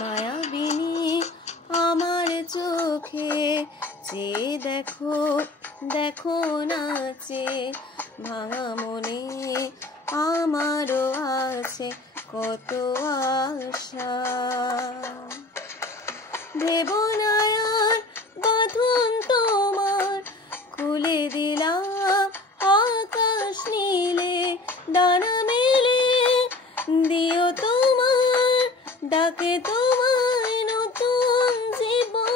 মায়াবিনী আমার চোখে চেয়ে দেখো দেখো নাচে, ভাঙা মনে আমারও আছে কত আশা। দেব না আর বাঁধন তোমার, খুলে দিলাম আকাশ নীলে, ডানা মেলে দিও তোমার ডাকে তোমায় নতুন জীবন।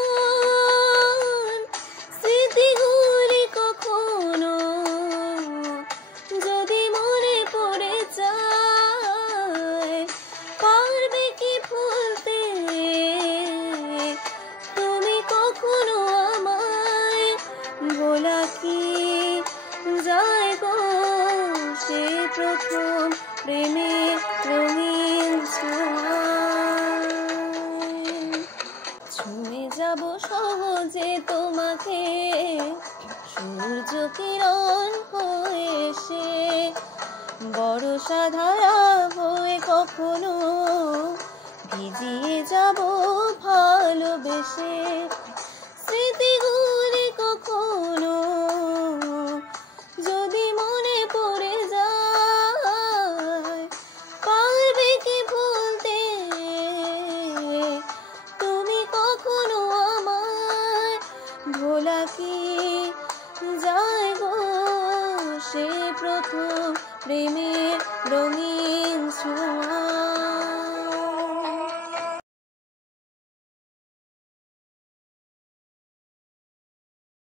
স্মৃতিগুলি কখনো যদি মনে পড়ে যায়, পারবে কি ভুলতে তুমি কখনো আমায়? ভোলা কি যায় গো সে প্রথম প্রেমে রঙিন ছোঁয়ায়। ছুঁয়ে যাব সহজে তোমাকে সূর্য কিরণ হয়ে এসে, বর্ষা ধারা হয়ে কখনো ভিজিয়ে যাব ভালোবেসে। স্মৃতিগুলি কখনো যদি মনে পড়ে যায়, পারবে কি ভুলতে তুমি কখনো আমায়? ভোলা কি যায় গো সে প্রথম প্রেমের রঙিন ছোঁয়া।